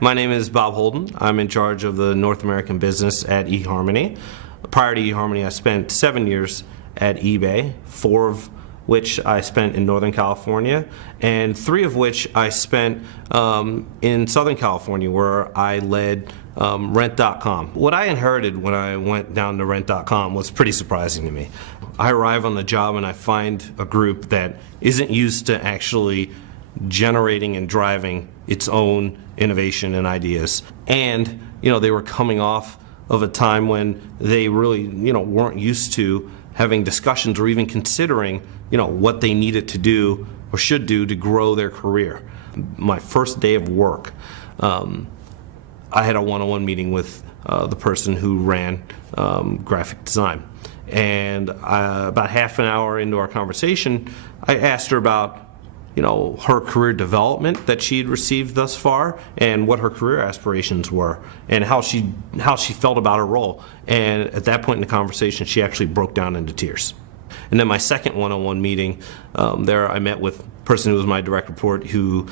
My name is Bob Holden. I'm in charge of the North American business at eHarmony. Prior to eHarmony, I spent 7 years at eBay, 4 of which I spent in Northern California, and 3 of which I spent in Southern California, where I led Rent.com. What I inherited when I went down to Rent.com was pretty surprising to me. I arrive on the job and I find a group that isn't used to actually generating and driving its own innovation and ideas. And they were coming off of a time when they really weren't used to having discussions or even considering what they needed to do or should do to grow their career. My first day of work, I had a one-on-one meeting with the person who ran graphic design. And about half an hour into our conversation, I asked her about her career development that she had received thus far, and what her career aspirations were, and how she felt about her role. And at that point in the conversation, she actually broke down into tears. And then my second one-on-one meeting, there I met with a person who was my direct report, who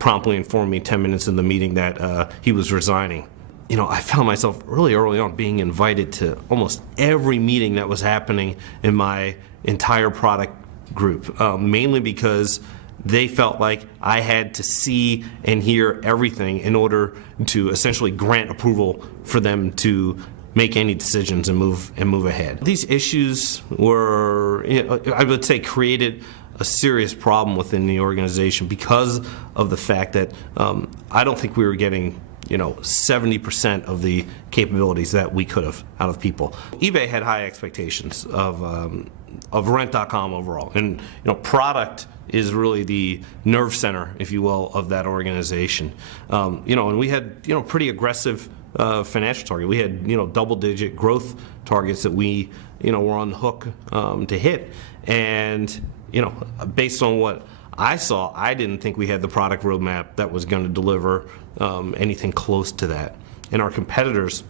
promptly informed me 10 minutes in the meeting that he was resigning. I found myself really early on being invited to almost every meeting that was happening in my entire product group, mainly because they felt like I had to see and hear everything in order to essentially grant approval for them to make any decisions and move ahead. These issues were, I would say, created a serious problem within the organization because of the fact that I don't think we were getting 70% of the capabilities that we could have out of people. eBay had high expectations of Rent.com overall, and product is really the nerve center, if you will, of that organization. And we had pretty aggressive financial target. We had double-digit growth targets that we were on the hook to hit, and based on what I saw, I didn't think we had the product roadmap that was going to deliver anything close to that. And our competitors,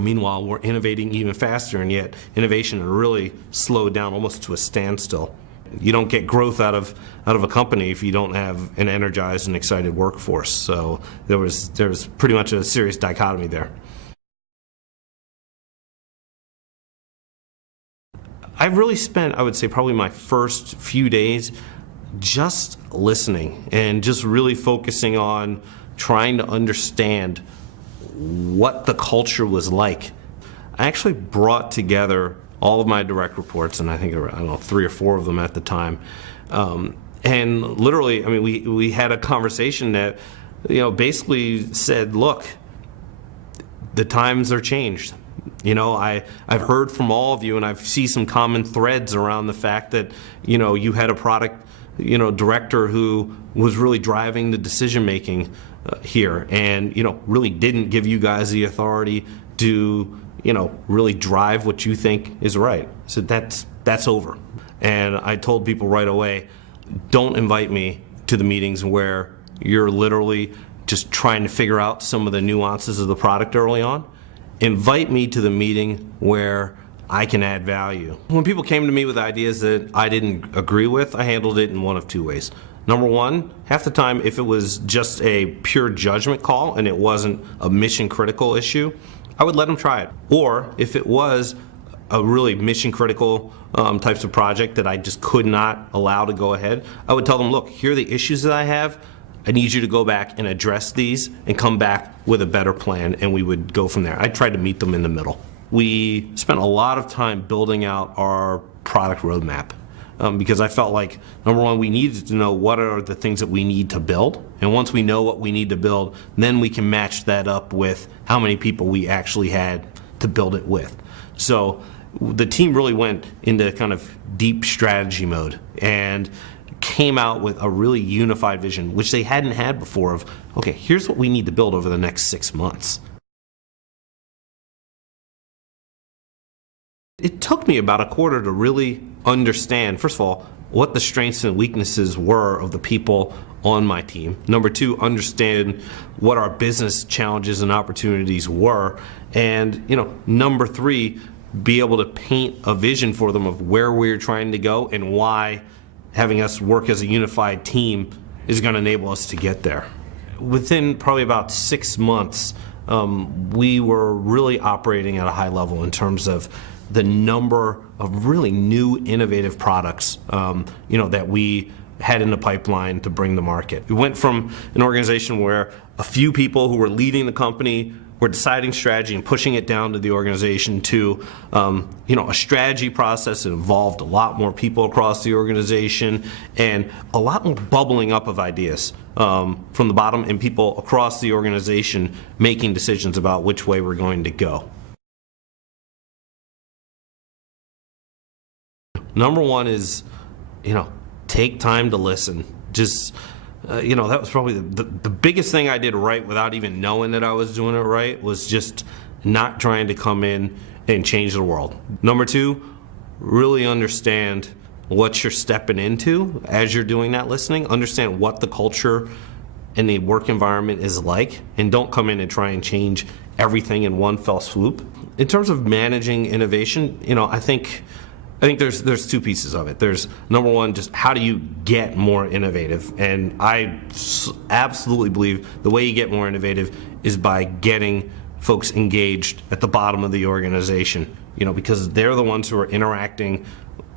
meanwhile, were innovating even faster, and yet innovation had really slowed down almost to a standstill. You don't get growth out of a company if you don't have an energized and excited workforce. So there was pretty much a serious dichotomy there. I really spent, I would say, probably my first few days just listening and just really focusing on trying to understand what the culture was like. I actually brought together all of my direct reports, and I think there were, 3 or 4 of them at the time. And literally, we had a conversation that, basically said, look, the times are changed. I've heard from all of you, and I see some common threads around the fact that, you had a product, director who was really driving the decision making here, and, really didn't give you guys the authority to really drive what you think is right. So that's over. And I told people right away, don't invite me to the meetings where you're literally just trying to figure out some of the nuances of the product early on. Invite me to the meeting where I can add value. When people came to me with ideas that I didn't agree with, I handled it in one of 2 ways. Number one, half the time, if it was just a pure judgment call and it wasn't a mission critical issue, I would let them try it. Or if it was a really mission critical types of project that I just could not allow to go ahead, I would tell them, look, here are the issues that I have. I need you to go back and address these and come back with a better plan, and we would go from there. I tried to meet them in the middle. We spent a lot of time building out our product roadmap. Because I felt like, number one, we needed to know what are the things that we need to build. And once we know what we need to build, then we can match that up with how many people we actually had to build it with. So the team really went into kind of deep strategy mode and came out with a really unified vision, which they hadn't had before, of, okay, here's what we need to build over the next 6 months. It took me about a quarter to really understand, first of all, what the strengths and weaknesses were of the people on my team. Number 2, understand what our business challenges and opportunities were. And number 3, be able to paint a vision for them of where we're trying to go and why having us work as a unified team is going to enable us to get there. within probably about 6 months, we were really operating at a high level in terms of the number of really new innovative products that we had in the pipeline to bring to market. We went from an organization where a few people who were leading the company were deciding strategy and pushing it down to the organization to a strategy process that involved a lot more people across the organization and a lot more bubbling up of ideas from the bottom, and people across the organization making decisions about which way we're going to go. Number one is, take time to listen. Just, that was probably the biggest thing I did right without even knowing that I was doing it right, was just not trying to come in and change the world. Number two, really understand what you're stepping into as you're doing that listening. Understand what the culture and the work environment is like, and don't come in and try and change everything in one fell swoop. In terms of managing innovation, I think there's two pieces of it. There's number one, just how do you get more innovative? And I absolutely believe the way you get more innovative is by getting folks engaged at the bottom of the organization, because they're the ones who are interacting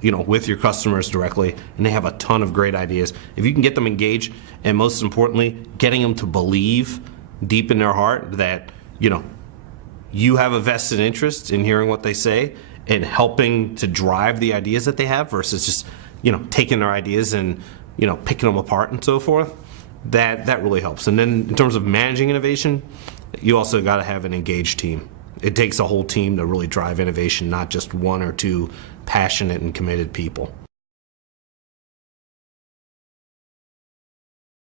with your customers directly, and they have a ton of great ideas. If you can get them engaged, and most importantly, getting them to believe deep in their heart that, you have a vested interest in hearing what they say and helping to drive the ideas that they have versus just, taking their ideas and, picking them apart and so forth, that really helps. And then in terms of managing innovation, you also got to have an engaged team. It takes a whole team to really drive innovation, not just one or two passionate and committed people.